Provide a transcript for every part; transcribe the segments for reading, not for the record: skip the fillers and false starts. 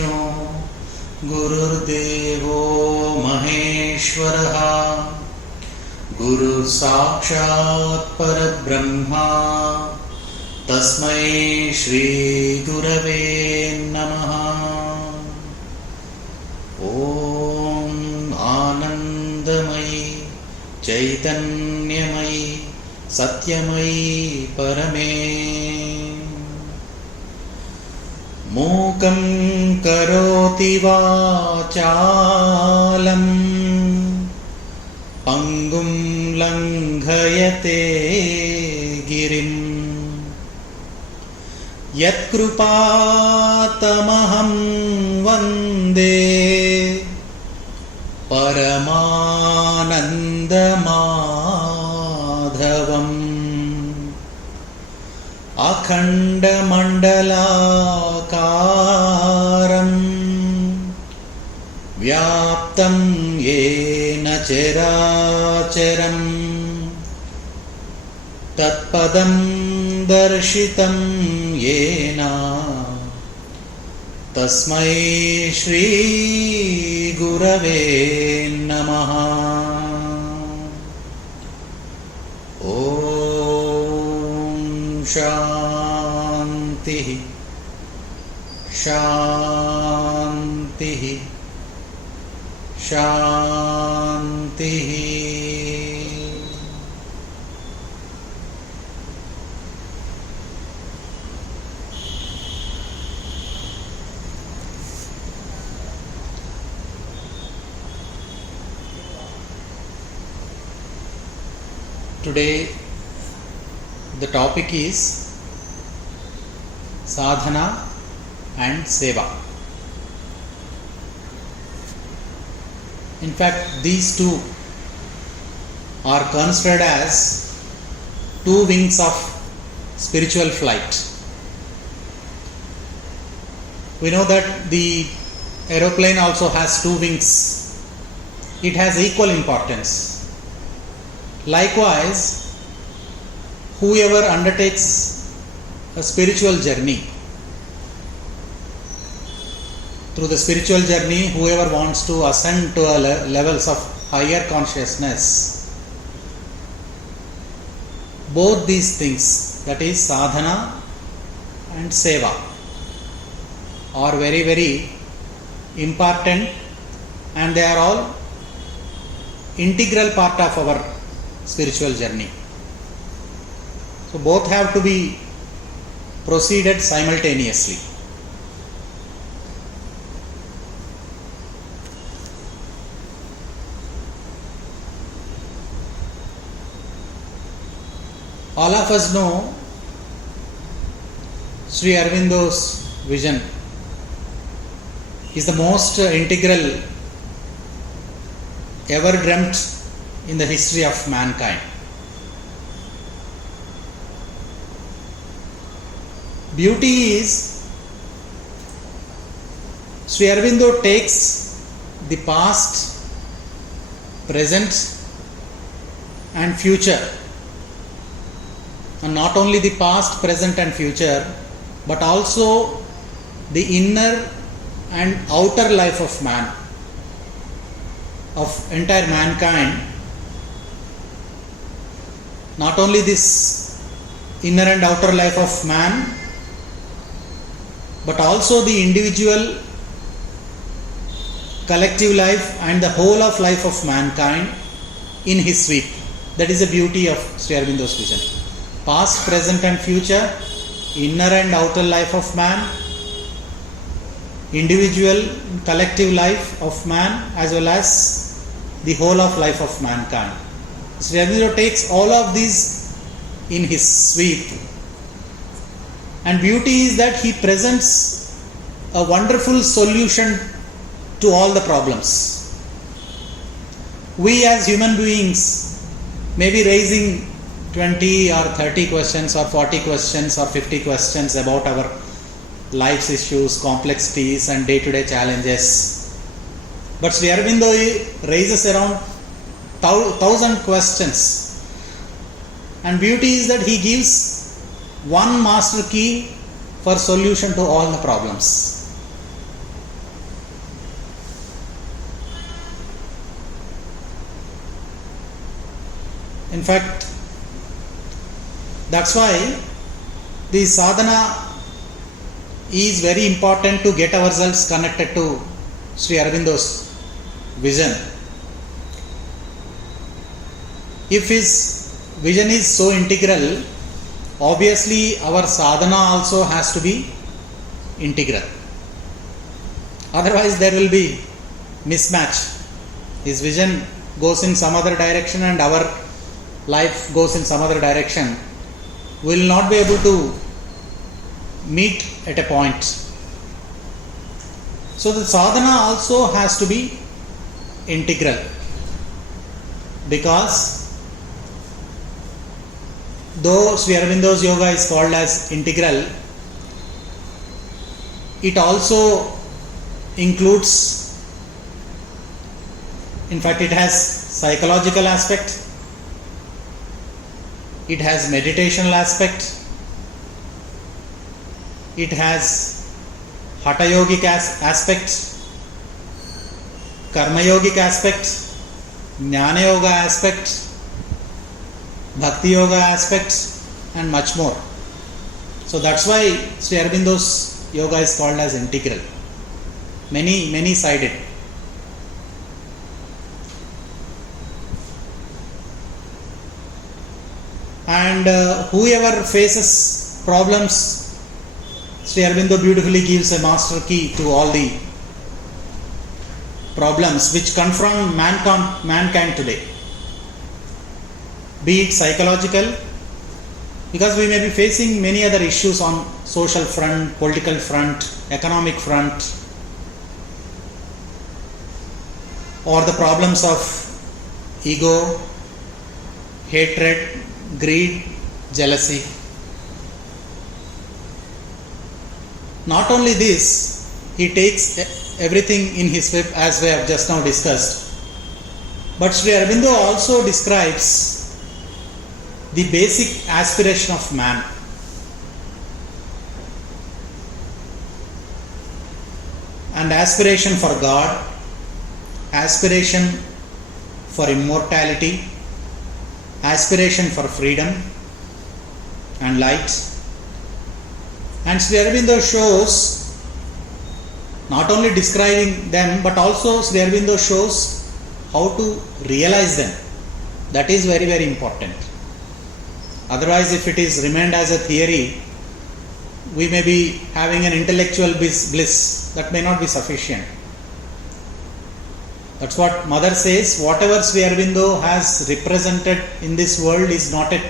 गुरुर्विष्णु गुरुर्देवो महेश्वरः गुरुः साक्षात् परब्रह्मा तस्मै श्री गुरवे नमः। ॐ आनन्दमयी चैतन्यमयी सत्यमयी परमे मूकं करोति वाचालं पंगुं लंघयते गिरिं यत्कृपातमहं वन्दे परमानन्दमाधवम् अखण्डमण्डलाकारं व्याप्तं येन चराचरं तत्पदं दर्शितं येन तस्मै श्री गुरवे नमः। शांति शांति शांति। Today the topic is Sadhana and Seva. In fact, these two are considered as two wings of spiritual flight. We know that the aeroplane also has two wings. It has equal importance. Likewise, whoever undertakes a spiritual journey, through the spiritual journey, whoever wants to ascend to levels of higher consciousness, both these things, that is sadhana and seva, are very, very important, and they are all integral part of our spiritual journey. So both have to be proceeded simultaneously. All of us know Sri Aurobindo's vision is the most integral ever dreamt in the history of mankind. Beauty is, Sri Aurobindo takes the past, present and future, and not only the past, present and future, but also the inner and outer life of man, of entire mankind. Not only this inner and outer life of man, but also the individual, collective life and the whole of life of mankind in his sweep. That is the beauty of Sri Aurobindo's vision. Past, present and future, inner and outer life of man, individual, collective life of man, as well as the whole of life of mankind. Sri Aurobindo takes all of these in his sweep. And beauty is that he presents a wonderful solution to all the problems. We as human beings may be raising 20 or 30 questions or 40 questions or 50 questions about our life's issues, complexities and day-to-day challenges. But Sri Aurobindo raises around 1,000 questions. And beauty is that he gives one master key for solution to all the problems. In fact, that's why the sadhana is very important to get ourselves connected to Sri Aurobindo's vision. If his vision is so integral, obviously our sadhana also has to be integral. Otherwise there will be mismatch. His vision goes in some other direction and our life goes in some other direction. We will not be able to meet at a point. So the sadhana also has to be integral, because though Sri Aurobindo's yoga is called as integral, it also includes, in fact it has psychological aspect, it has meditational aspect, it has hatha yogic aspect, karma yogic aspect, jnana yoga aspect, bhakti yoga aspects, and much more. So that's why Sri Aurobindo's yoga is called as integral, many sided. And whoever faces problems, Sri Aurobindo beautifully gives a master key to all the problems which confront mankind today. Be it psychological, because we may be facing many other issues on social front, political front, economic front, or the problems of ego, hatred, greed, jealousy. Not only this, he takes everything in his whip, as we have just now discussed, but Sri Aurobindo also describes the basic aspiration of man. And aspiration for God, aspiration for immortality, aspiration for freedom and light. And Sri Aurobindo shows, not only describing them, but also Sri Aurobindo shows how to realize them. That is very, very important. Otherwise, if it is remained as a theory, we may be having an intellectual bliss that may not be sufficient. That's what Mother says, whatever Sri Aurobindo has represented in this world is not a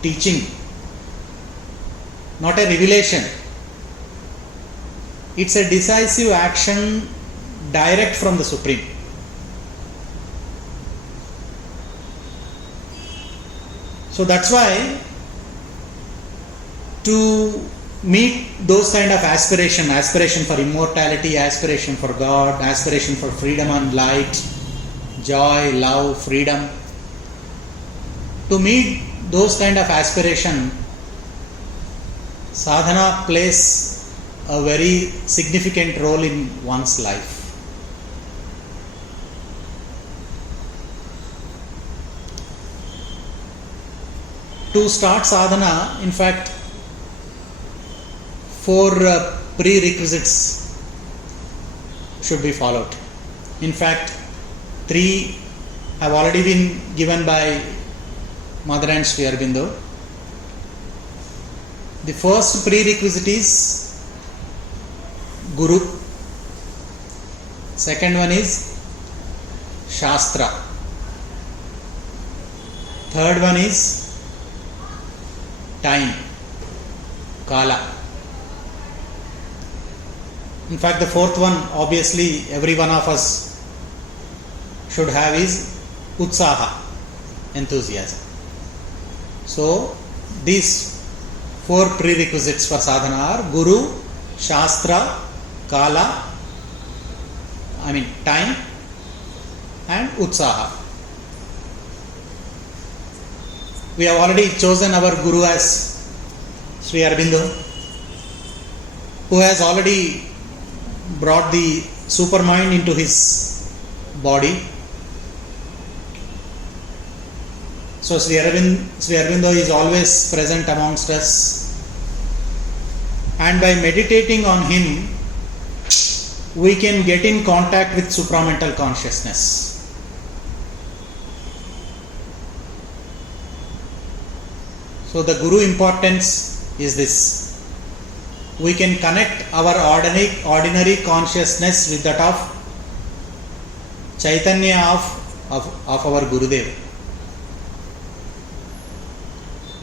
teaching, not a revelation. It's a decisive action direct from the Supreme. So that's why to meet those kind of aspiration for immortality, aspiration for God, aspiration for freedom and light, joy, love, freedom, to meet those kind of aspiration, sadhana plays a very significant role in one's life. To start sadhana, in fact, 4 prerequisites should be followed. In fact, 3 have already been given by Mother and Sri Aurobindo. The first prerequisite is Guru. Second one is Shastra. Third one is time, Kala. In fact, the fourth one, obviously every one of us should have, is Utsaha, enthusiasm. So these 4 prerequisites for sadhana are Guru, Shastra, Kala, time, and Utsaha. We have already chosen our Guru as Sri Aurobindo, who has already brought the supermind into his body. So Sri Aurobindo is always present amongst us, and by meditating on him, we can get in contact with supramental consciousness. So the Guru importance is this: we can connect our ordinary consciousness with that of Chaitanya of our Gurudev.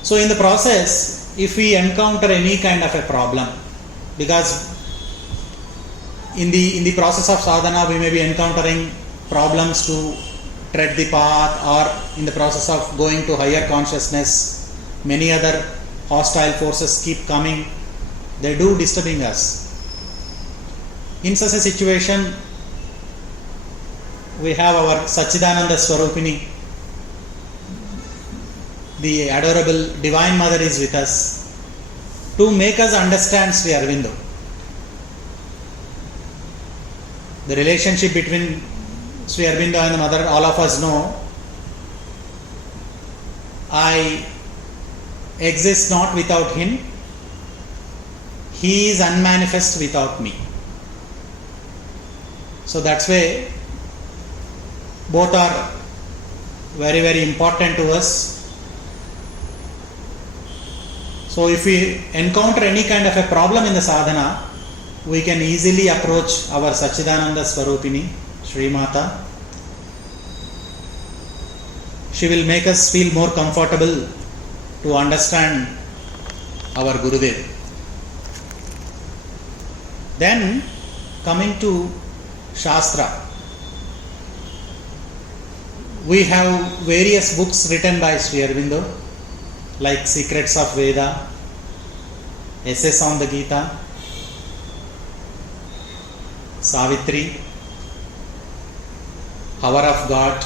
So in the process, if we encounter any kind of a problem, because in the process of sadhana we may be encountering problems to tread the path, or in the process of going to higher consciousness, many other hostile forces keep coming, they do disturbing us. In such a situation, we have our Satchidananda Swarupini, the adorable Divine Mother is with us to make us understand Sri Aurobindo. The relationship between Sri Aurobindo and the Mother, all of us know. I exist not without him. He is unmanifest without me. So that's why both are very, very important to us. So if we encounter any kind of a problem in the sadhana, we can easily approach our Satchidananda Swarupini, Sri Mata. She will make us feel more comfortable to understand our Gurudev. Then coming to Shastra, we have various books written by Sri Aurobindo, like Secrets of Veda, Essays on the Gita, Savitri, Hour of God,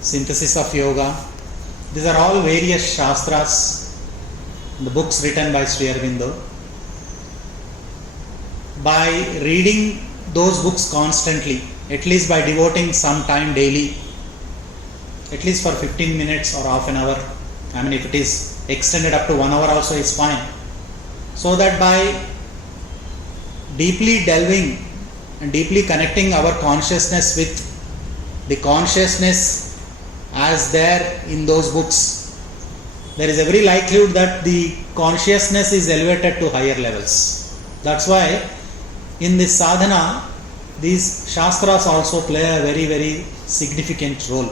Synthesis of Yoga. These are all various Shastras, the books written by Sri Aurobindo. By reading those books constantly, at least by devoting some time daily, at least for 15 minutes or half an hour, I mean if it is extended up to 1 hour also is fine, so that by deeply delving and deeply connecting our consciousness with the consciousness as there in those books, there is every likelihood that the consciousness is elevated to higher levels. That's why in this sadhana, these Shastras also play a very, very significant role.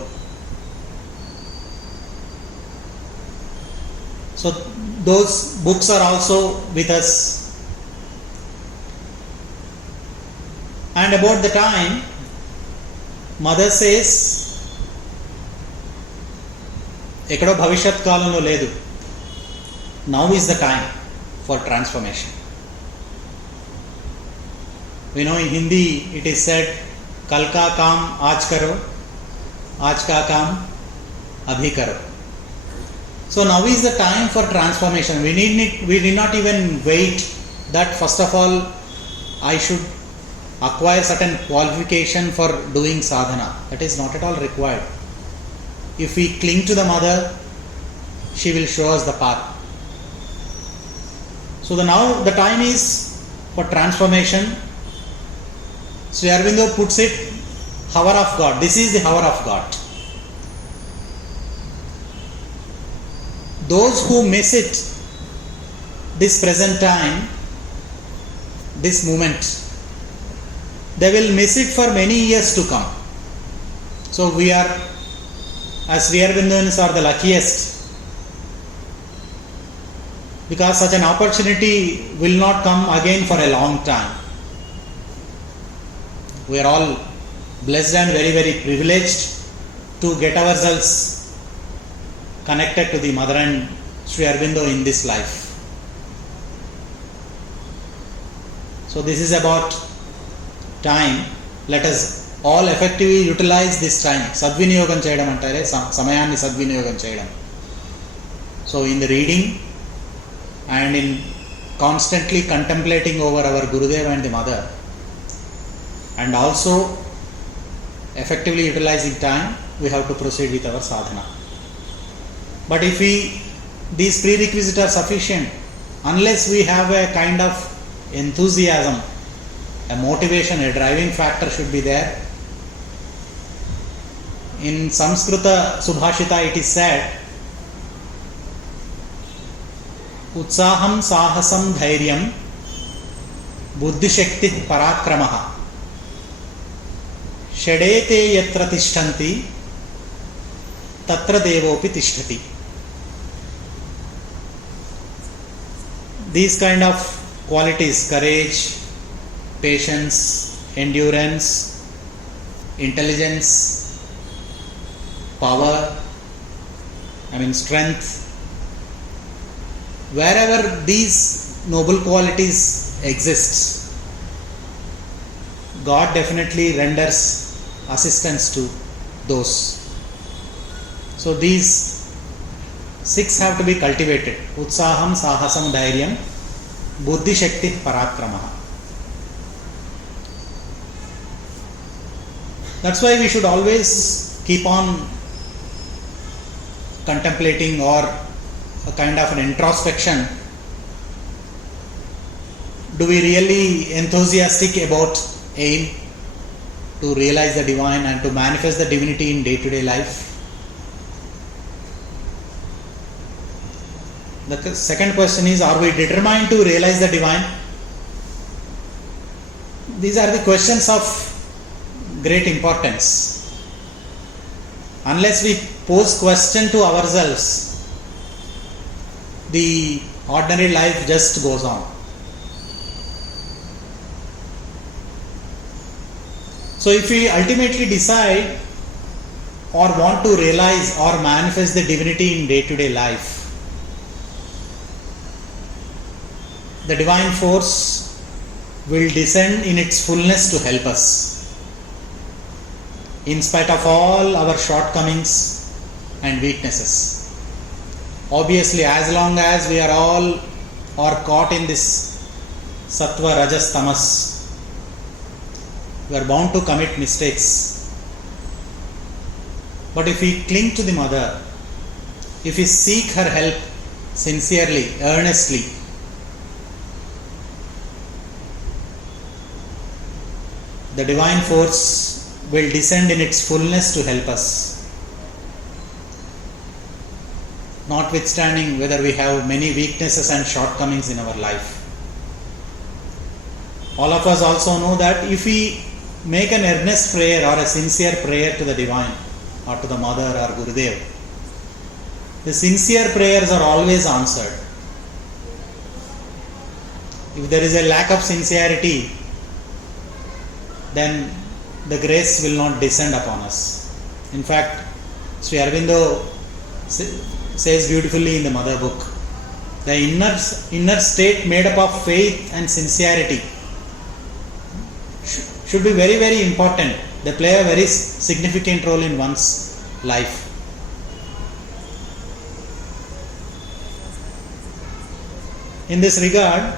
So those books are also with us. And about the time, Mother says, ekkado bhavishyat kalamlo ledu. Now is the time for transformation. We know in Hindi it is said, Kal ka kaam aaj karo, aaj ka kaam abhi karo. So now is the time for transformation. We need not even wait that first of all I should acquire certain qualification for doing sadhana. That is not at all required. If we cling to the Mother, she will show us the path. So now the time is for transformation. Sri Aurobindo puts it, hour of God. This is the hour of God. Those who miss it, this present time, this moment, they will miss it for many years to come. So we are, as Sri Aurobindans, are the luckiest, because such an opportunity will not come again for a long time. We are all blessed and very, very privileged to get ourselves connected to the Mother and Sri Aurobindo in this life. So this is about time. Let us all effectively utilize this time. Sadviniyogam cheyadam antare, samayanni sadviniyogam cheyadam. So in the reading and in constantly contemplating over our Gurudev and the Mother, and also effectively utilizing time, we have to proceed with our sadhana. But if these prerequisites are sufficient, unless we have a kind of enthusiasm, a motivation, a driving factor should be there. In Samskrita Subhashita it is said, Utsaham sahasam dhairyam buddhi shakti parakramaha shadete yatra tishtanti tatra devopi tishtati. These kind of qualities, courage, patience, endurance, intelligence, power, strength, wherever these noble qualities exist, God definitely renders assistance to those. So these 6 have to be cultivated. Utsaham, sahasam, dhairyam, buddhi shakti, parakramaha. That's why we should always keep on contemplating or a kind of an introspection. Do we really enthusiastic about aim to realize the divine and to manifest the divinity in day-to-day life? The second question is, are we determined to realize the divine? These are the questions of great importance. Unless we pose question to ourselves, the ordinary life just goes on. So if we ultimately decide or want to realize or manifest the divinity in day-to-day life, the divine force will descend in its fullness to help us, in spite of all our shortcomings and weaknesses. Obviously, as long as we are all caught in this sattva, rajas, tamas, we are bound to commit mistakes. But if we cling to the mother, if we seek her help sincerely, earnestly, the divine force will descend in its fullness to help us. Notwithstanding whether we have many weaknesses and shortcomings in our life. All of us also know that if we make an earnest prayer or a sincere prayer to the divine or to the mother or Gurudev, the sincere prayers are always answered. If there is a lack of sincerity, then the grace will not descend upon us. In fact, Sri Aurobindo says beautifully in the mother book, the inner state made up of faith and sincerity should be very, very important. They play a very significant role in one's life. In this regard,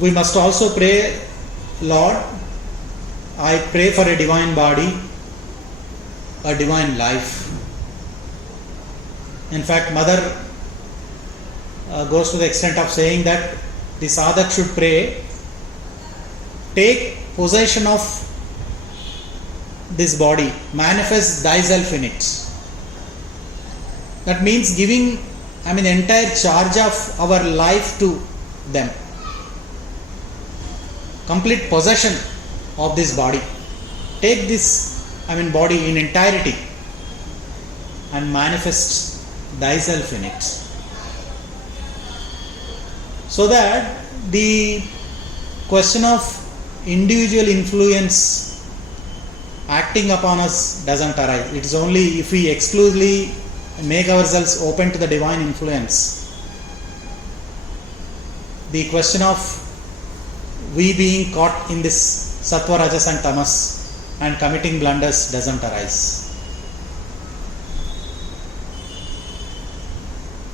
we must also pray, Lord, I pray for a divine body, a divine life. In fact, Mother goes to the extent of saying that the sadhak should pray, take possession of this body, manifest thyself in it. That means giving, entire charge of our life to them. Complete possession of this body. Take this, body in entirety and manifest thyself in it. So that the question of individual influence acting upon us doesn't arise. It is only if we exclusively make ourselves open to the divine influence, the question of we being caught in this sattva, rajas and tamas and committing blunders doesn't arise.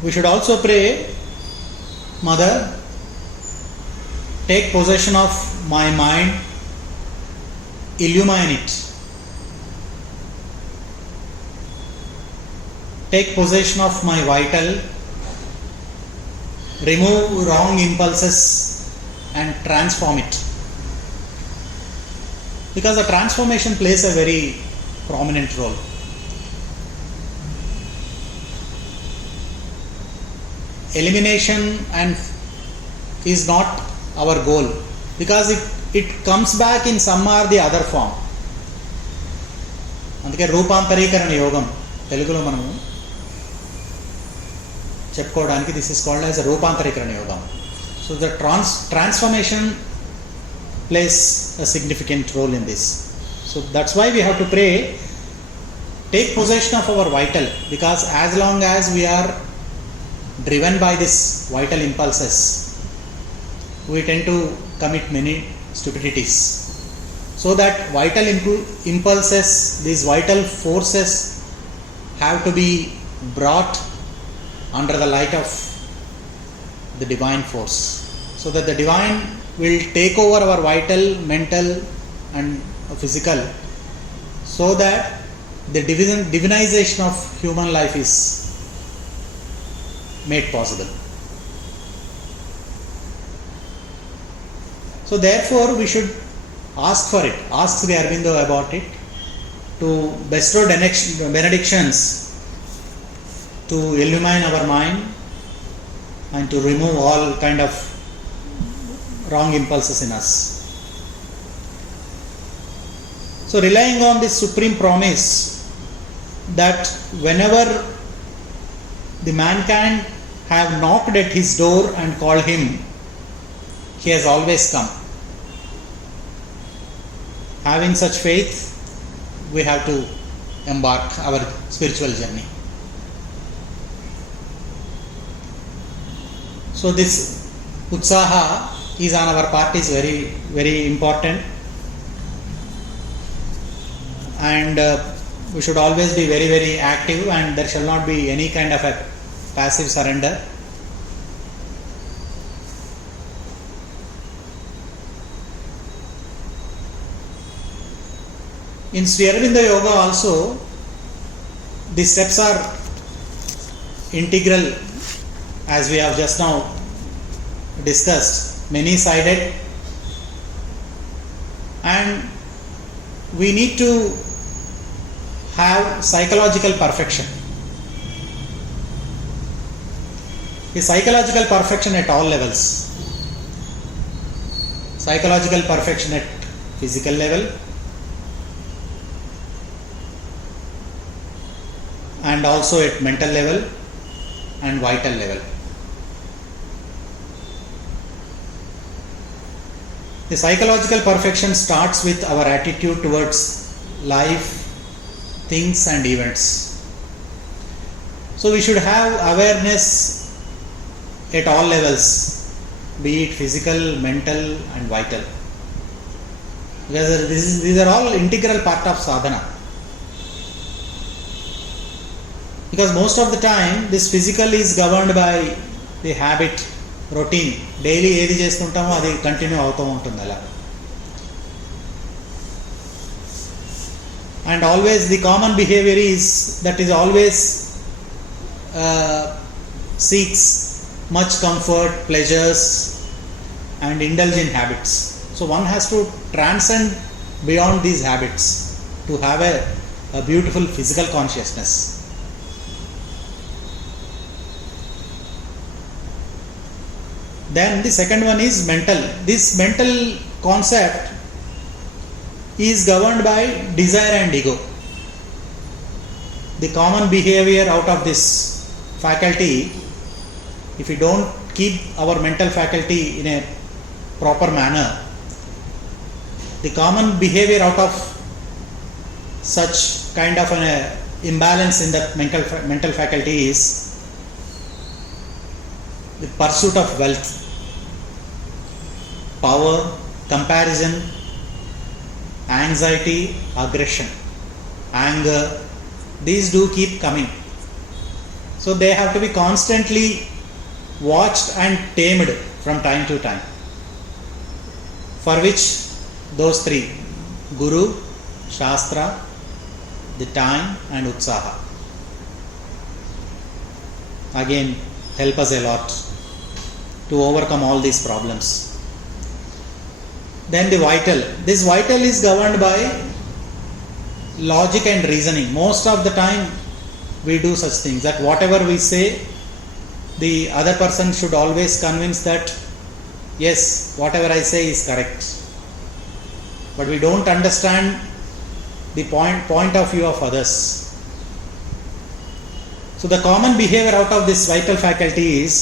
We should also pray, Mother, take possession of my mind, illumine it, take possession of my vital, remove wrong impulses and transform it. Because the transformation plays a very prominent role. Elimination and is not our goal, because it comes back in some or the other form. అందుకే రూపాంతరీకరణ యోగం తెలుగులో మనము చెప్పుకోవడానికి this is called as రూపాంతరీకరణ యోగం. So the transformation plays a significant role in this. So that's why we have to pray, take possession of our vital, because as long as we are driven by this vital impulses, we tend to commit many stupidities. So that vital impulses, these vital forces have to be brought under the light of the divine force, so that the divine will take over our vital, mental and physical, so that the divinization of human life is made possible. So therefore we should ask for it, ask Sri Aurobindo about it, to bestow benedictions to illumine our mind and to remove all kind of wrong impulses in us. So relying on this supreme promise that whenever the mankind have knocked at his door and called him, he has always come. Having such faith, we have to embark our spiritual journey. So this utsaha is on our part is very, very important, and we should always be very, very active, and there shall not be any kind of a passive surrender. In Sri Aurobindo Yoga also, these steps are integral, as we have just now discussed, many-sided, and we need to have psychological perfection. The psychological perfection at all levels. Psychological perfection at physical level, and also at mental level and vital level. The psychological perfection starts with our attitude towards life, things and events. So we should have awareness at all levels, be it physical, mental and vital, because these are all integral part of sadhana. Because most of the time this physical is governed by the habit, routine. Daily ఏది చేస్తుంటామో అది continue అవుతూ ఉంటుంది అలా. And always the common behavior is that is always seeks much comfort, pleasures and indulge in habits. So one has to transcend beyond these habits to have a beautiful physical consciousness. Then the second one is mental. This mental concept is governed by desire and ego. The common behavior out of this faculty, if we don't keep our mental faculty in a proper manner, the common behavior out of such kind of an imbalance in that mental faculty is the pursuit of wealth, power, comparison, anxiety, aggression, anger. These do keep coming. So they have to be constantly watched and tamed from time to time. For which those three, Guru, Shastra, the time and Utsaha. again help us a lot to overcome all these problems. Then the vital. This vital is governed by logic and reasoning. Most of the time we do such things that whatever we say, the other person should always convince that yes, whatever I say is correct. But we don't understand the point of view of others. So the common behavior out of this vital faculty is,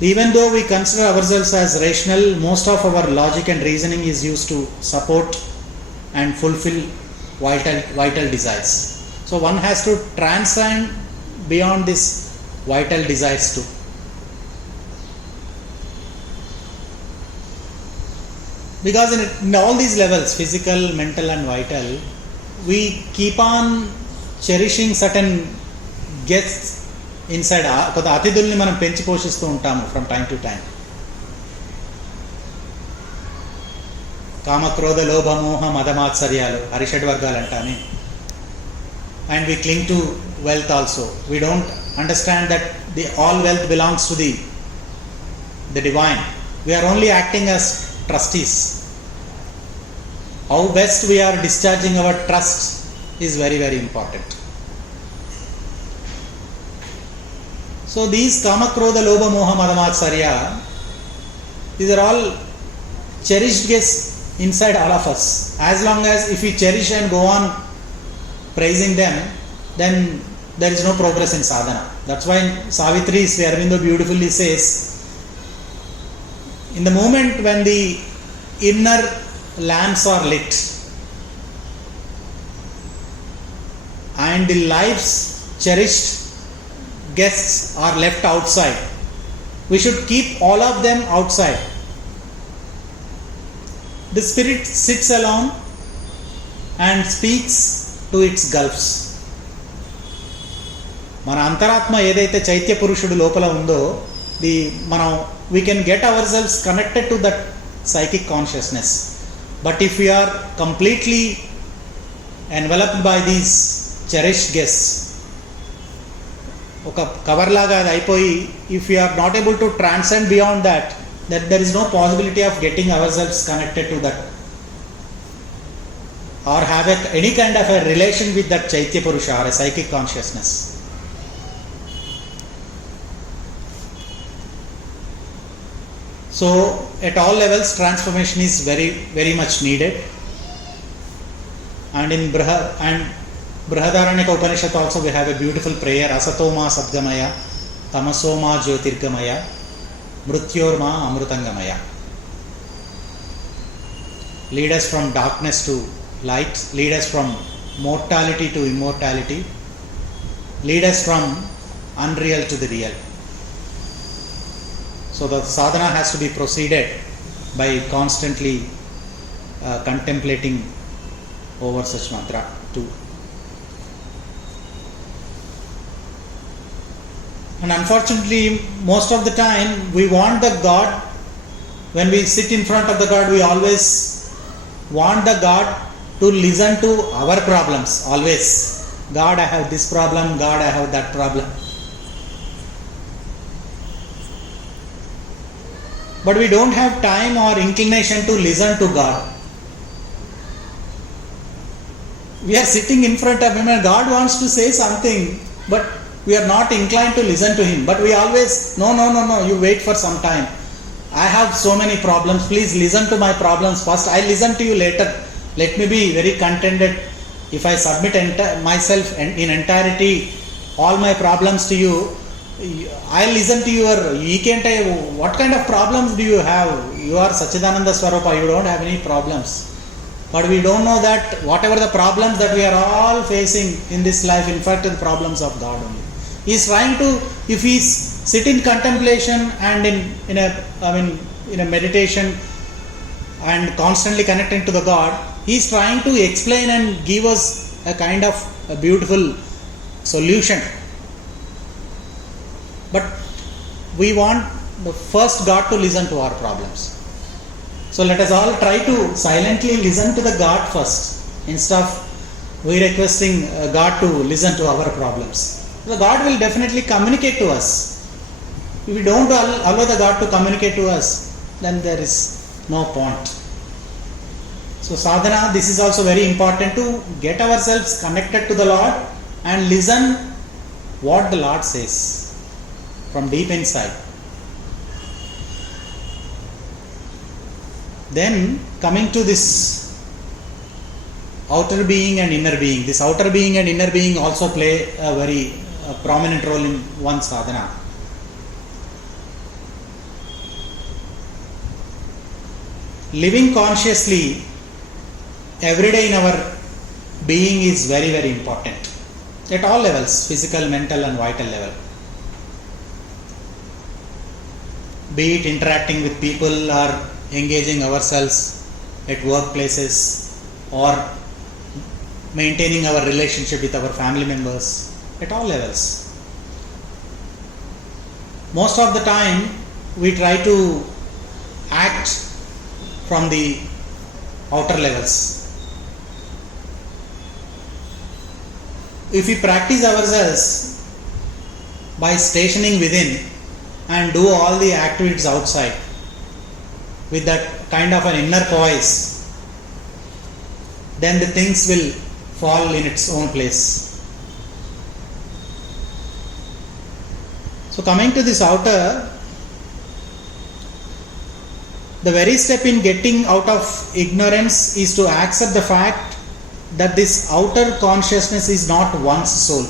even though we consider ourselves as rational, most of our logic and reasoning is used to support and fulfill vital desires. So one has to transcend beyond this vital desires too. Because in all these levels, physical, mental and vital, we keep on cherishing certain guests inside. కొంత అతిథుల్ని మనం పెంచి పోషిస్తూ ఉంటాము from time to time. కామ క్రోధ లోభ మోహ మదమాత్సర్యాలు హరిషడ్ వర్గాలు అంటానే. And we cling to wealth also. We don't understand that all wealth belongs to the divine. We are only acting as trustees. How best we are discharging our trust is very, very important. So these kama krodha lobha moha madamatsarya, these are all cherished guests inside all of us. As long as if we cherish and go on praising them, then there is no progress in sadhana. That's why Savitri, Sri Aurobindo beautifully says, in the moment when the inner lamps are lit and the life's cherished guests are left outside, we should keep all of them outside. The spirit sits alone and speaks to its gulfs. మన అంతరాత్మ ఏదైతే చైత్య పురుషుడు లోపల ఉందో, we can get ourselves connected to that psychic consciousness. But if we are completely enveloped by these cherished guests, ఒక cover లాగా అది అయిపోయి, if we are not able to transcend beyond that there is no possibility of getting ourselves connected to that or have any kind of a relation with that chaitya purusha or a psychic consciousness. So at all levels transformation is very, very much needed. And in Brihadaranyaka Upanishad also we have a beautiful prayer, Asatoma Sadgamaya, Tamasoma Jyotirgamaya, Mrutyorma Amrutangamaya. Lead us from darkness to light, lead us from mortality to immortality, lead us from unreal to the real. So the sadhana has to be proceeded by constantly contemplating over such mantra too. And unfortunately, most of the time we want the God, when we sit in front of the God, we always want the God to listen to our problems. Always, God, I have this problem, God, I have that problem. But we don't have time or inclination to listen to God. We are sitting in front of Him and God wants to say something, but we are not inclined to listen to Him. But we always, no, you wait for some time. I have so many problems, please listen to my problems first. I listen to you later. Let me be very contented. If I submit myself in entirety, all my problems to you, I listen to your, what kind of problems do you have? You are Sachidananda Swarupa, you don't have any problems. But we don't know that whatever the problems that we are all facing in this life, in fact, the problems of God only. He is trying to, if we sit in contemplation and in a meditation and constantly connecting to the God, He is trying to explain and give us a kind of a beautiful solution. But we want the first God to listen to our problems. So let us all try to silently listen to the God first, instead of we requesting God to listen to our problems. The God will definitely communicate to us. If we don't allow the God to communicate to us, then there is no point. So sadhana, this is also very important to get ourselves connected to the Lord and listen what the Lord says from deep inside. Then coming to this outer being and inner being. This outer being and inner being also play a very prominent role in one sadhana. Living consciously every day in our being is very, very important at all levels, physical, mental and vital level. Be it interacting with people or engaging ourselves at workplaces or maintaining our relationship with our family members, at all levels. Most of the time we try to act from the outer levels. If we practice ourselves by stationing within and do all the activities outside with that kind of an inner poise, then the things will fall in its own place. So coming to this outer, the very step in getting out of ignorance is to accept the fact that this outer consciousness is not one's soul.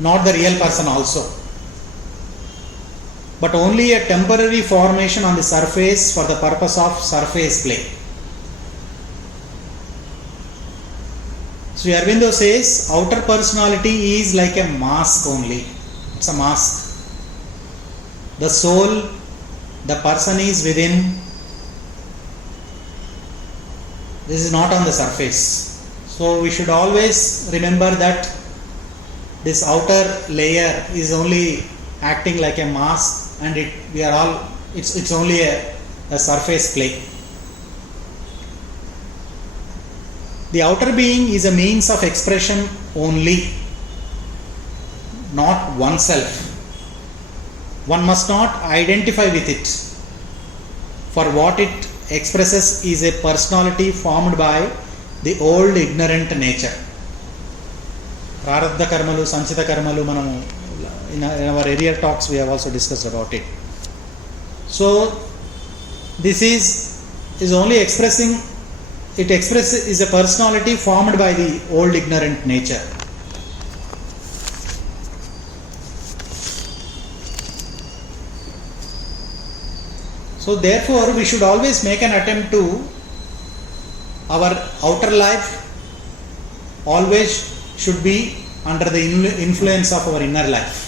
Not the real person also, but only a temporary formation on the surface for the purpose of surface play. Sri Aurobindo says outer personality is like a mask only. It's a mask. The soul, the person is within. This is not on the surface. So we should always remember that this outer layer is only acting like a mask, and it's only a surface play. The outer being is a means of expression only, not oneself. One must not identify with it, for what it expresses is a personality formed by the old ignorant nature. Prarabdha karmalu, sanchita karmalu, manamu in our earlier talks we have also discussed about it. So this is only expressing, it expresses is a personality formed by the old ignorant nature. So therefore we should always make an attempt to our outer life always should be under the influence of our inner life.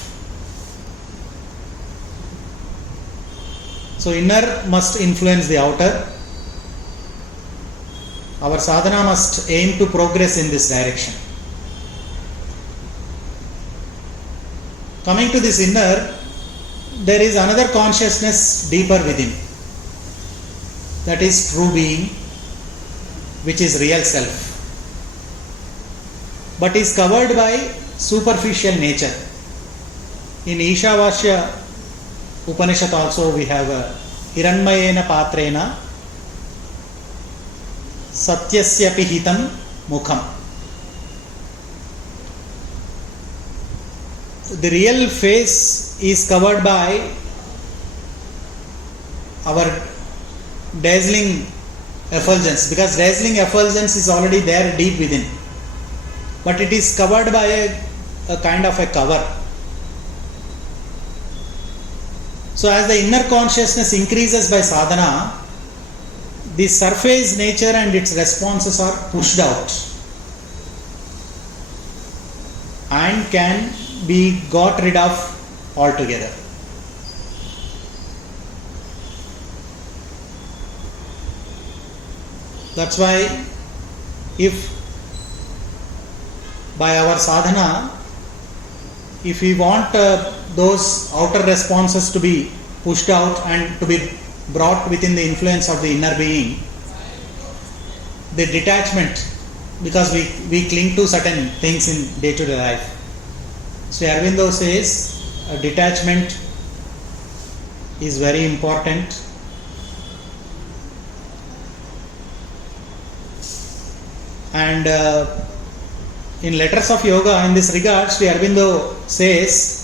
So inner must influence the outer. Our sadhana must aim to progress in this direction. Coming to this inner, there is another consciousness deeper within. That is true being, which is real self, but is covered by superficial nature. In Ishavasya Upanishad also we have Hiranmayena Patrena Satyasyapi Hitam Mukham. The real face is covered by our dazzling effulgence, because dazzling effulgence is already there deep within, but it is covered by a kind of a cover. So as the inner consciousness increases by sadhana, the surface nature and its responses are pushed out and can be got rid of altogether. That's why if by our sadhana, if we want those outer responses to be pushed out and to be brought within the influence of the inner being, the detachment, because we cling to certain things in day-to-day life. Sri Aurobindo says a detachment is very important. And in Letters of Yoga, in this regard, Sri Aurobindo says,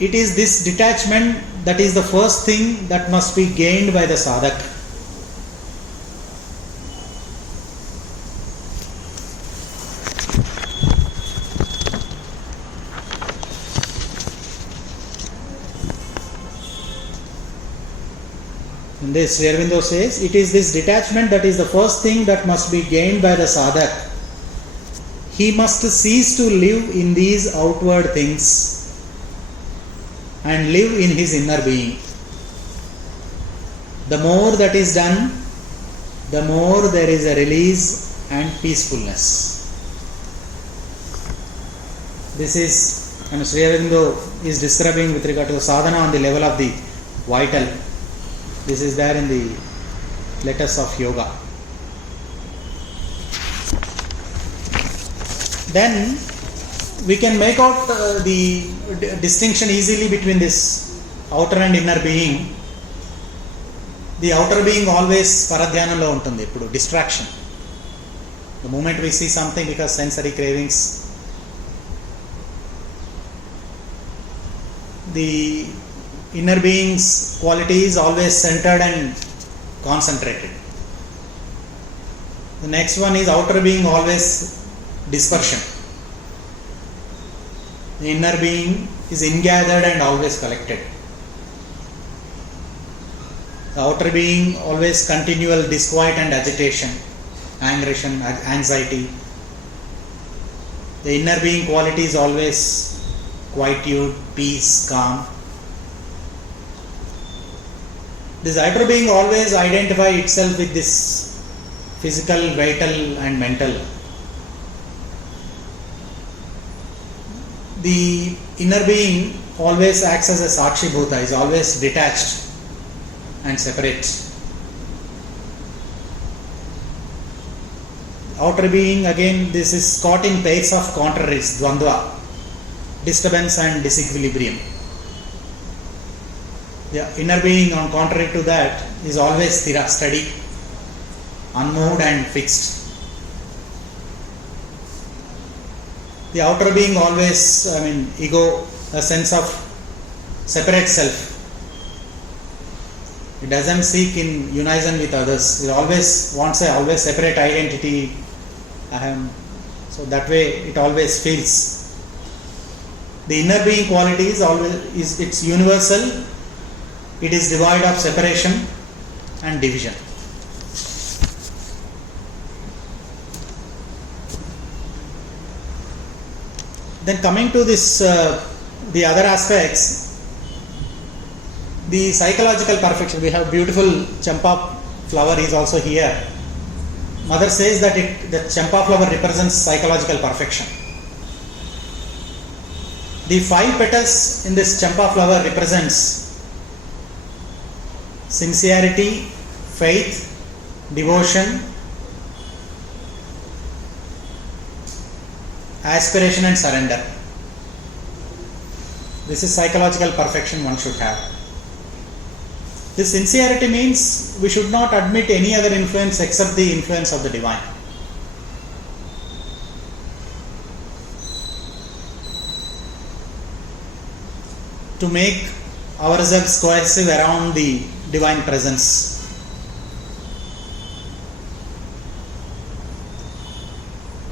it is this detachment that is the first thing that must be gained by the sadhak. In this, Sri Aurobindo says, it is this detachment that is the first thing that must be gained by the sadhak. He must cease to live in these outward things and live in his inner being. The more that is done, the more there is a release and peacefulness. This is, and Sri Aurobindo is describing with regard to the sadhana on the level of the vital. This is there in the Letters of Yoga. Then we can make out the distinction easily between this outer and inner being. The outer being always paradhyanamlo untundi, ippudu distraction. The moment we see something, because sensory cravings, the inner being's quality is always centered and concentrated. The next one is outer being, always dispersion. The inner being is ingathered and always collected. The outer being, always continual disquiet and agitation, aggression, anxiety. The inner being quality is always quietude, peace, calm. This outer being always identify itself with this physical, vital and mental. The inner being always acts as a Sakshi Bhuta, is always detached and separate. Outer being, again, this is caught in pairs of contraries, dvandva, disturbance and disequilibrium. The inner being, on contrary to that, is always sthira, steady, unmoved and fixed. The outer being always, ego, a sense of separate self. It doesn't seek in unison with others. It always wants a always separate identity. So that way it always feels. The inner being quality is always it's universal. It is devoid of separation and division. Then coming to this, the other aspects, the psychological perfection. We have beautiful champa flower is also here. Mother says that the champa flower represents psychological perfection. The 5 petals in this champa flower represents sincerity, faith, devotion, aspiration and surrender. This is psychological perfection one should have. This sincerity means we should not admit any other influence except the influence of the divine. To make ourselves cohesive around the divine presence.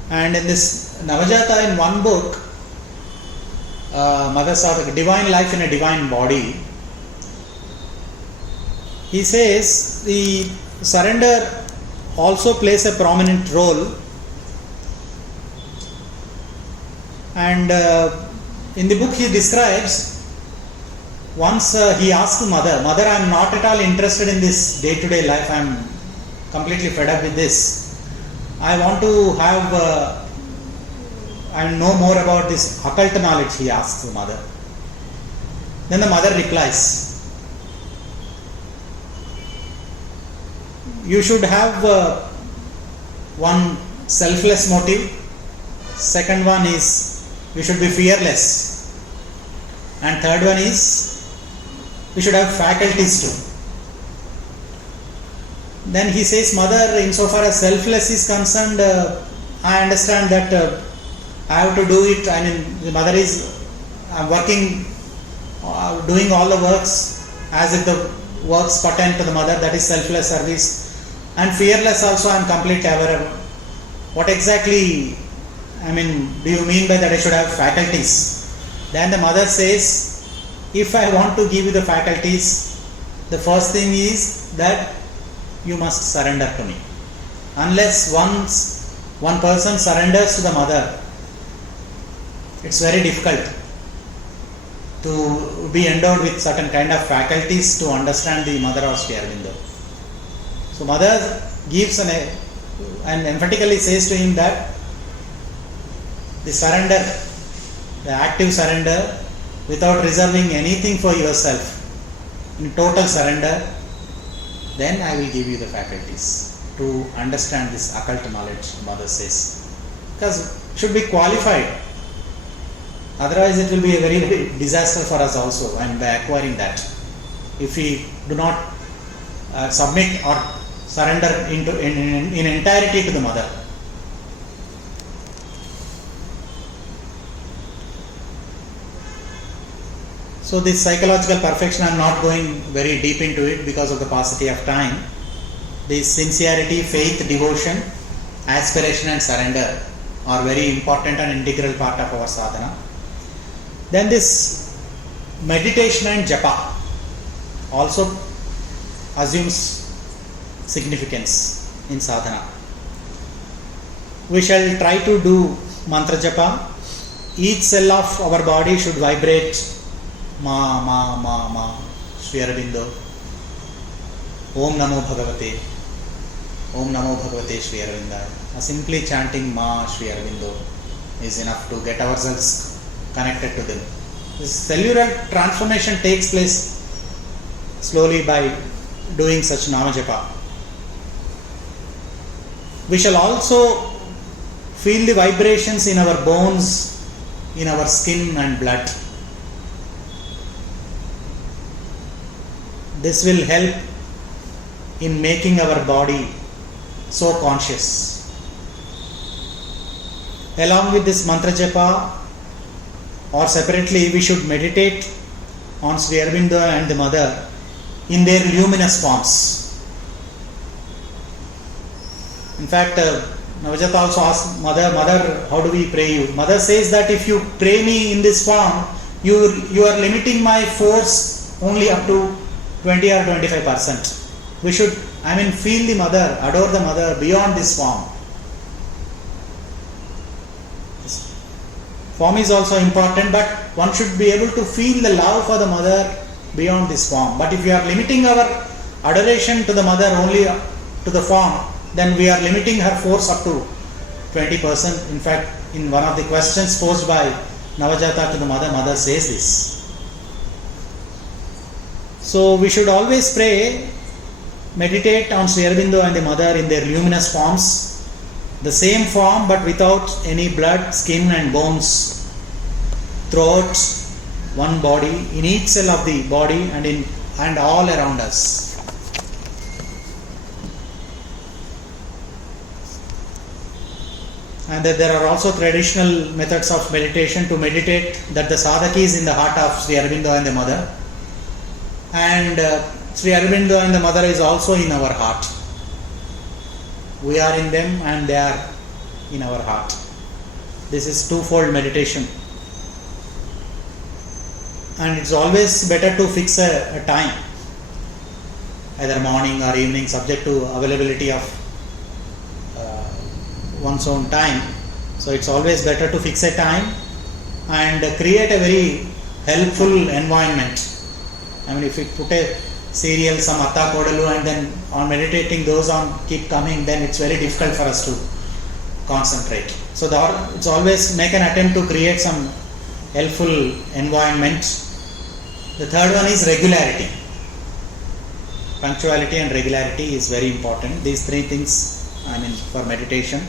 And in this Navajata, in one book, Mother saw the divine life in a divine body. He says the surrender also plays a prominent role, and in the book he describes once he asked Mother, I am not at all interested in this day-to-day life, I am completely fed up with this. I want to have and know more about this occult knowledge, he asks the Mother. Then the Mother replies, you should have one selfless motive. Second one is we should be fearless. And third one is we should have faculties too. Then he says, mother, insofar as selfless is concerned, I understand that I have to do it. I mean, the mother is working, doing all the works as if the works pertain to the mother, that is selfless service. And fearless also, I am completely aware of. What exactly, do you mean by that I should have faculties? Then the mother says, if I want to give you the faculties, the first thing is that you must surrender to me. Unless once one person surrenders to the mother, it's very difficult to be endowed with certain kind of faculties to understand the mother of Sri Aurobindo. So mother gives and emphatically says to him that the surrender, the active surrender, without reserving anything for yourself, in total surrender, then I will give you the faculties to understand this occult knowledge, mother says. Because it should be qualified. Otherwise it will be a very, very disaster for us also, and by acquiring that. If we do not submit or surrender in entirety to the mother. So this psychological perfection, I am not going very deep into it because of the paucity of time. This sincerity, faith, devotion, aspiration and surrender are very important and integral part of our sadhana. Then this meditation and japa also assumes significance in sadhana. We shall try to do mantra japa. Each cell of our body should vibrate Ma, Ma, Ma, Ma, Sri Aurobindo. Om Namo Bhagavate. Om Namo Bhagavate Sri Aurobindaya. Simply chanting Ma, Sri Aurobindo is enough to get ourselves connected to them. This cellular transformation takes place slowly by doing such Nama Japa. We shall also feel the vibrations in our bones, in our skin and blood. This will help in making our body so conscious. Along with this mantra japa, or separately, we should meditate on Sri Aurobindo and the mother in their luminous forms. In fact, Navajata also asked mother, how do we pray you? Mother says that if you pray me in this form, you are limiting my force only up to 20 or 25%. We should, feel the mother, adore the mother beyond this form. This form is also important, but one should be able to feel the love for the mother beyond this form. But if we are limiting our adoration to the mother only to the form, then we are limiting her force up to 20%. In fact, in one of the questions posed by Navajata to the mother says this. So we should always pray, meditate on Sri Aurobindo and the mother in their luminous forms, the same form but without any blood, skin and bones, throughout one body, in each cell of the body and all around us. And that there are also traditional methods of meditation to meditate that the sadhaka is in the heart of Sri Aurobindo and the mother. And Sri Aurobindo and the mother is also in our heart. We are in them and they are in our heart. This is twofold meditation. And it's always better to fix a time, either morning or evening, subject to availability of one's own time. So it's always better to fix a time and create a very helpful environment. If we put a serial, some Atta Kodalu, and then on meditating those on keep coming, then it's very difficult for us to concentrate. So it's always make an attempt to create some helpful environment. The third one is regularity. Punctuality and regularity is very important. These three things for meditation.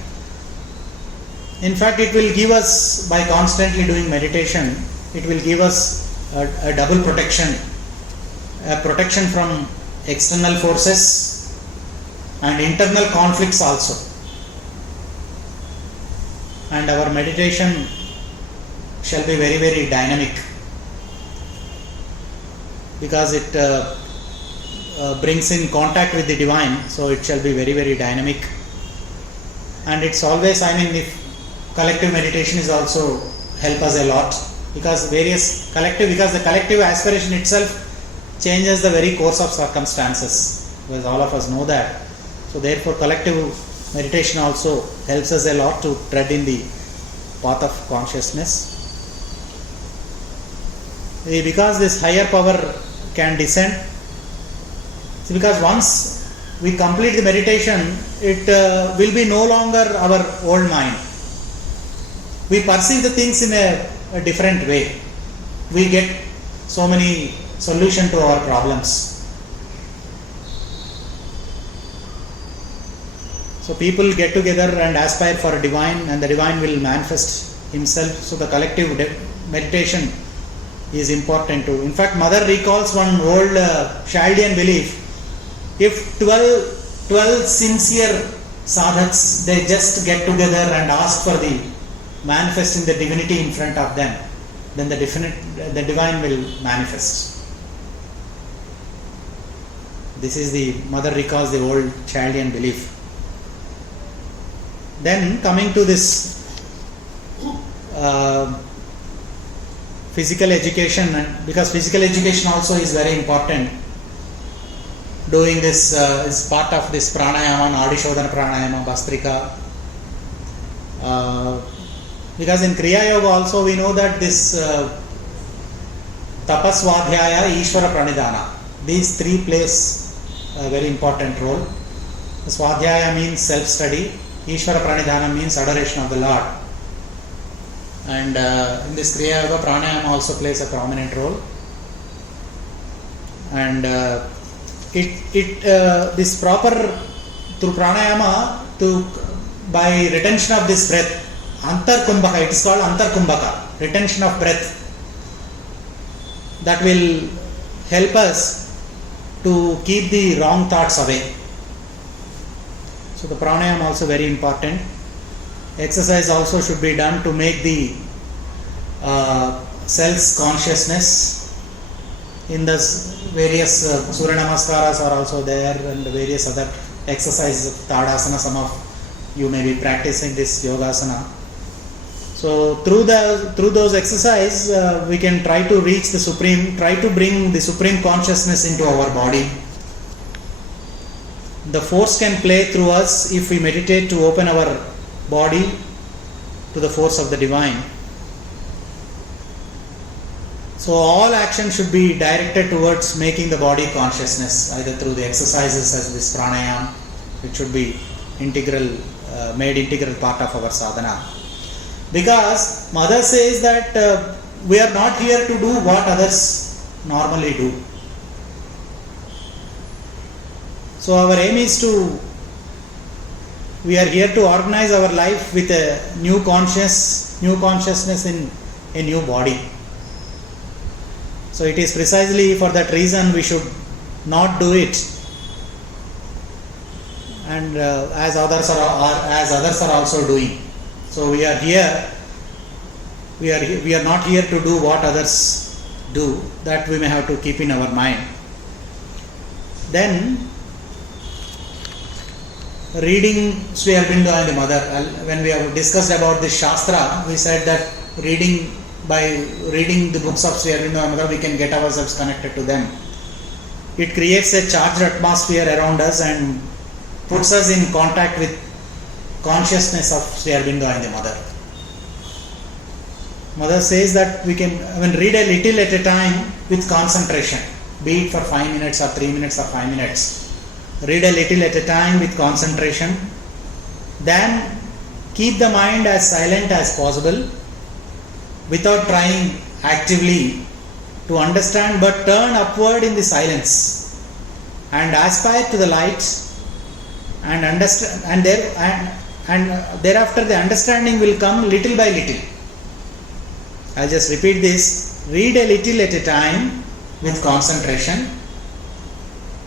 In fact, it will give us, by constantly doing meditation, it will give us a double protection, a protection from external forces and internal conflicts also. And our meditation shall be very, very dynamic, because it brings in contact with the divine, so it shall be very, very dynamic. And it's always, if collective meditation is also help us a lot, because the collective aspiration itself changes the very course of circumstances, because all of us know that. So therefore collective meditation also helps us a lot to tread in the path of consciousness. Because this higher power can descend, because once we complete the meditation, it will be no longer our old mind. We perceive the things in a different way. We get so many solutions to our problems. So people get together and aspire for a divine, and the divine will manifest himself. So the collective meditation is important too. In fact, Mother recalls one old Chaldean belief. If 12 sincere sadhaks, they just get together and ask for the manifesting the divinity in front of them, then the divine will manifest. This is the Mother recalls the old Chaldean belief. Then coming to this physical education, because physical education also is very important. Doing this is part of this pranayama, Nadishodhana pranayama, Bastrika. Because in Kriya Yoga also we know that this Tapas, Svadhyaya, Ishvara Pranidhana, these three plays a very important role. Svadhyaya means self-study, Ishvara Pranidhana means adoration of the Lord. And in this Kriya Yoga, pranayama also plays a prominent role. And this proper, through pranayama, by retention of this breath, Antar Kumbhaka, it is called Antar Kumbhaka, retention of breath, that will help us to keep the wrong thoughts away. So the pranayama also very important. Exercise also should be done to make the self's consciousness. In the various Surya Namaskaras are also there, and various other exercises, Tadasana, some of you may be practicing this Yogasana. So through those exercises, we can try to reach the supreme, try to bring the supreme consciousness into our body. The force can play through us if we meditate to open our body to the force of the divine. So all action should be directed towards making the body consciousness, either through the exercises as this pranayama, which should be made integral part of our sadhana. Because Mother says that we are not here to do what others normally do. So our aim is we are here to organize our life with a new consciousness in a new body. So it is precisely for that reason we should not do it, and as others are also doing. So we are here. We are not here to do what others do. That we may have to keep in our mind. Then reading Sri Aurobindo and the Mother. When we have discussed about this Shastra, we said that by reading the books of Sri Aurobindo and Mother, we can get ourselves connected to them. It creates a charged atmosphere around us and puts us in contact with consciousness of Sri Aurobindo and the Mother. Mother says that we can read a little at a time with concentration, be it for 5 minutes or 3 minutes or 5 minutes. Read a little at a time with concentration. Then keep the mind as silent as possible without trying actively to understand, but turn upward in the silence and aspire to the light and understand, and thereafter the understanding will come little by little. I'll just repeat this. Read a little at a time with concentration.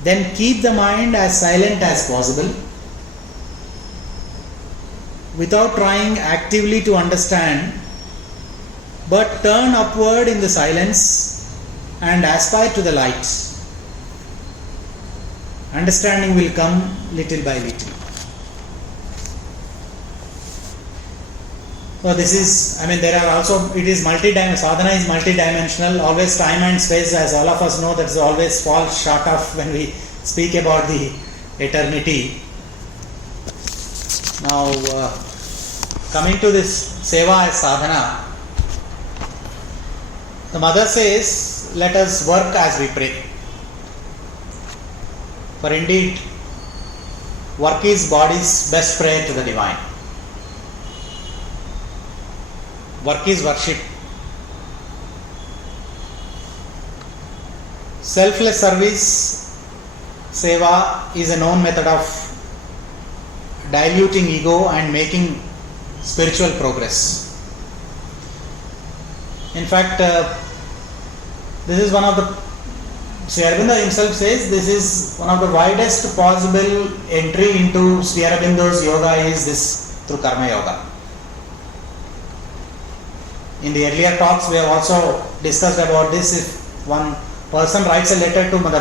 Then keep the mind as silent as possible without trying actively to understand, but turn upward in the silence and aspire to the light. Understanding will come little by little. So this is, there are also, it is multi-dimensional, sadhana is multi-dimensional, always time and space, as all of us know, that's always falls short of when we speak about the eternity. Now, coming to this seva as sadhana, the mother says, let us work as we pray. For indeed, work is body's best prayer to the divine. Work is worship. Selfless service, seva, is a known method of diluting ego and making spiritual progress. In fact, this is one of the, Sri Aurobindo himself says, this is one of the widest possible entry into Sri Aurobindo's yoga is this through karma yoga. In the earlier talks, we have also discussed about this. If one person writes a letter to the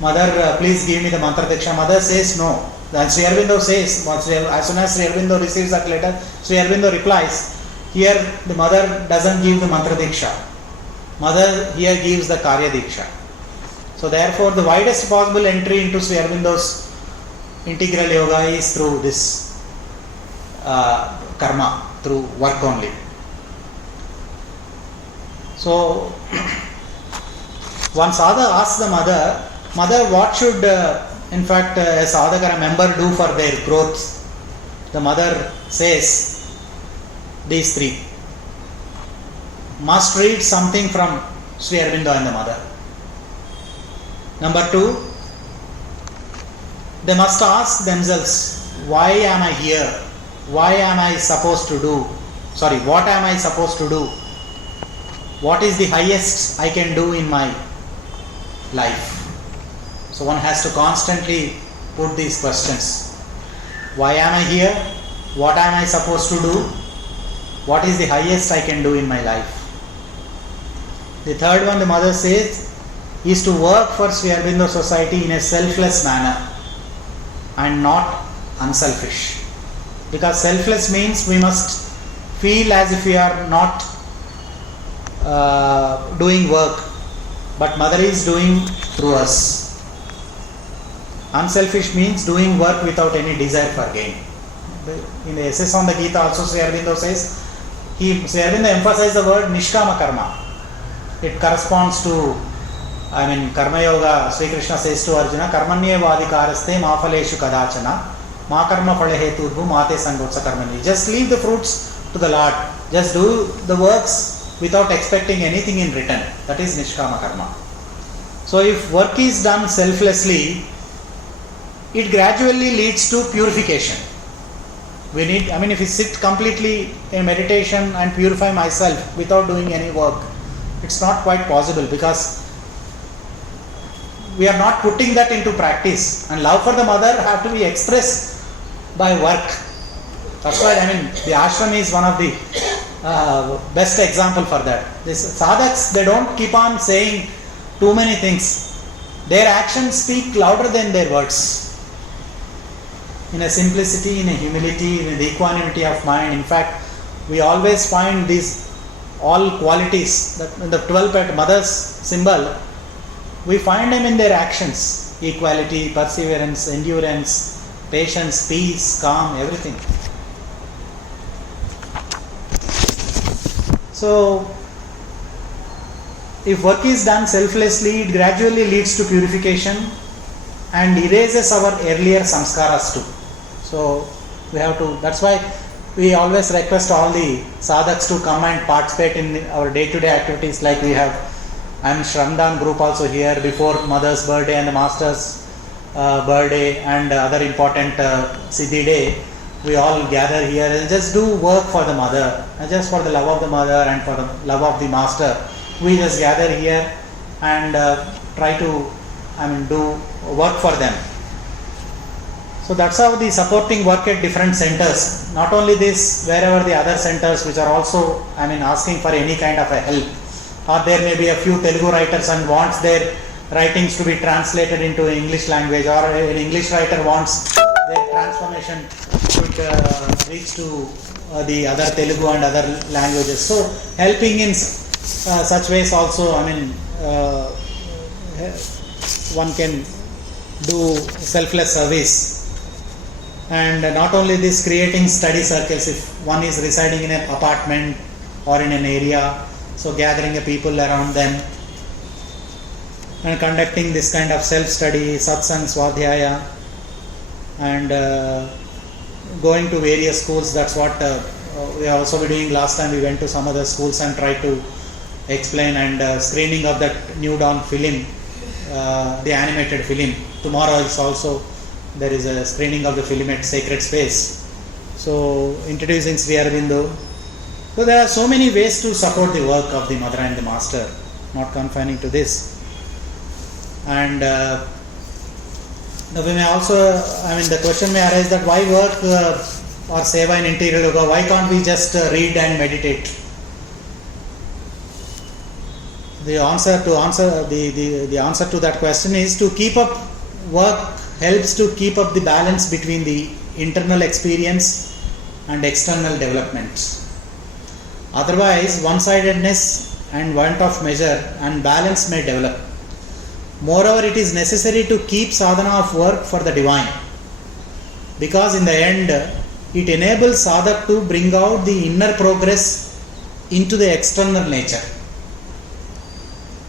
mother, please give me the mantra diksha. Mother says no. Then Sri Aurobindo says, as soon as Sri Aurobindo receives that letter, Sri Aurobindo replies, here the mother doesn't give the mantra diksha. Mother here gives the karya diksha. So therefore, the widest possible entry into Sri Aurobindo's integral yoga is through this karma, through work only. So, one sadhaka asks the mother, what should, in fact, a sadhaka, a member do for their growth? The mother says these three. Must read something from Sri Aurobindo and the mother. Number 2, they must ask themselves, why am I here? What am I supposed to do? What is the highest I can do in my life? So one has to constantly put these questions. Why am I here? What am I supposed to do? What is the highest I can do in my life? The third one, the mother says, is to work for Sri Aurobindo Society in a selfless manner and not unselfish. Because selfless means we must feel as if we are not doing work, but mother is doing through us. Unselfish means doing work without any desire for gain. In the essays on the Gita also Sri Aurobindo says, Sri Aurobindo emphasizes the word nishkama karma. It corresponds to, karma yoga. Sri Krishna says to Arjuna, karmanyeva adhikaraste ma phaleshu kadachana ma karma phale hetudhu mate sangotsa karmani. Just leave the fruits to the Lord. Just do the works without expecting anything in return. That is nishkama karma. So if work is done selflessly, it gradually leads to purification. We need, if we sit completely in meditation and purify myself without doing any work, it's not quite possible, because we are not putting that into practice. And love for the mother have to be expressed by work. That's why the ashram is one of the best example for that. These sadhaks, they don't keep on saying too many things. Their actions speak louder than their words. In a simplicity, in a humility, in the equanimity of mind. In fact, we always find these all qualities that in the 12 mother's symbol, we find them in their actions. Equality, perseverance, endurance, patience, peace, calm, everything. So, if work is done selflessly, it gradually leads to purification and erases our earlier samskaras too. So, we have to, that's why we always request all the sadhaks to come and participate in our day-to-day activities. Like we have, Shramdan group also here before mother's birthday and the master's birthday and other important Siddhi day, we all gather here and just do work for the mother, and just for the love of the mother and for the love of the master. We just gather here and try to do work for them. So that's how the supporting work at different centers. Not only this, wherever the other centers which are also asking for any kind of a help, or there may be a few Telugu writers and wants their writings to be translated into English language, or an English writer wants their transformation should reach to the other Telugu and other languages. So helping in such ways also, one can do selfless service. And not only this, creating study circles. If one is residing in an apartment or in an area, so gathering the people around them and conducting this kind of self-study, satsang, swadhyaya, and going to various schools. That's what we are also doing. Last time we went to some other schools and tried to explain, and screening of that New Dawn film, the animated film. Tomorrow is also there is a screening of the film at Sacred Space. So introducing Sri Aurobindo. So there are so many ways to support the work of the mother and the master, not confining to this. And we may also, the question may arise that why work or seva in interior yoga? Why can't we just read and meditate? The answer to that question is to keep up work helps to keep up the balance between the internal experience and external development. Otherwise, one-sidedness and want of measure and balance may develop. Moreover, it is necessary to keep sadhana of work for the divine, because in the end, it enables sadhak to bring out the inner progress into the external nature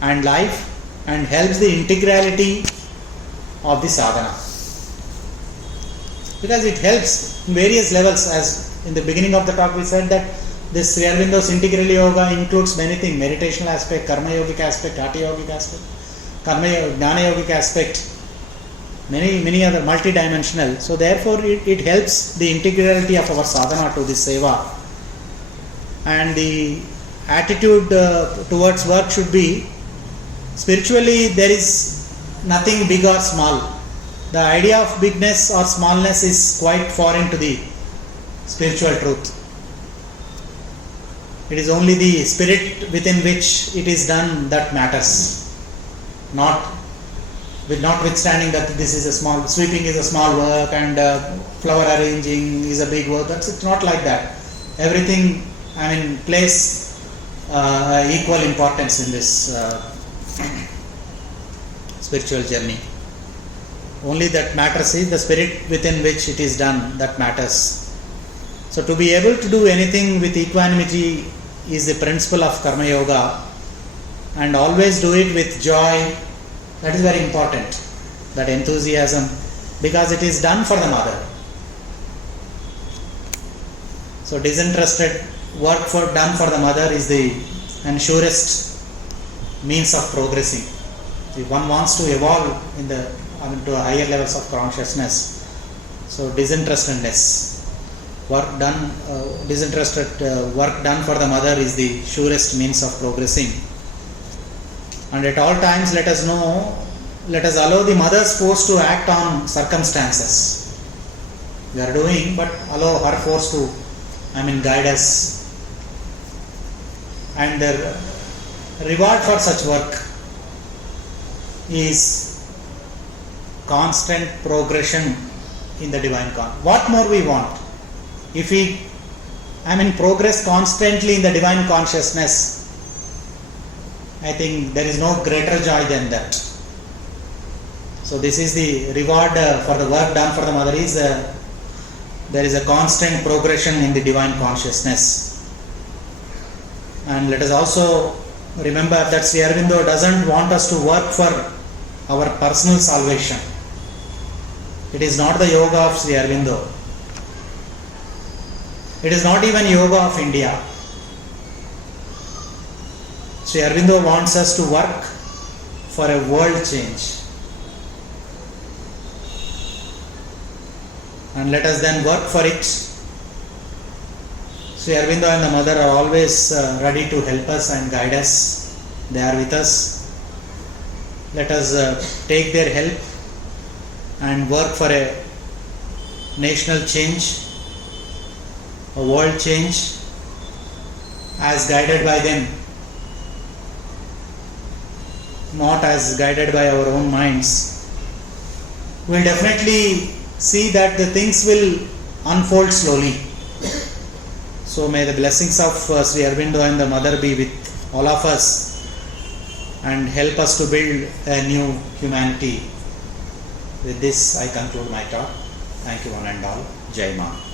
and life, and helps the integrality of the sadhana. Because it helps in various levels. As in the beginning of the talk we said that this Sri Aurobindo's integral yoga includes many things: meditational aspect, karma yogic aspect, hatha yogic aspect, jnana yogic aspect, many other multidimensional. So therefore it helps the integrality of our sadhana to this seva. And the attitude towards work should be, spiritually there is nothing big or small. The idea of bigness or smallness is quite foreign to the spiritual truth. It is only the spirit within which it is done that matters. Notwithstanding that this is a small, sweeping is a small work and flower arranging is a big work. It's not like that. Everything plays equal importance in this spiritual journey. Only that matters is the spirit within which it is done, that matters. So to be able to do anything with equanimity is the principle of karma yoga, and always do it with joy. That is very important, that enthusiasm, because it is done for the mother. So disinterested work done for the mother is the surest means of progressing. If one wants to evolve in the to higher levels of consciousness, so disinterestedness, disinterested work done for the mother is the surest means of progressing. And at all times let us allow the mother's force to act on circumstances. We are doing, but allow her force to guide us. And the reward for such work is constant progression in the divine con. What more we want? If we progress constantly in the divine consciousness, I think there is no greater joy than that. So this is the reward for the work done for the mother, is there is a constant progression in the divine consciousness. And let us also remember that Sri Aurobindo doesn't want us to work for our personal salvation. It is not the yoga of Sri Aurobindo. It is not even yoga of India. Sri Aurobindo wants us to work for a world change. and let us then work for it. Sri Aurobindo and the Mother are always ready to help us and guide us. They are with us. Let us take their help and work for a national change, a world change, as guided by them, not as guided by our own minds. We will definitely see that the things will unfold slowly. So may the blessings of Sri Aurobindo and the Mother be with all of us and help us to build a new humanity. With this I conclude my talk. Thank you one and all. Jai Ma.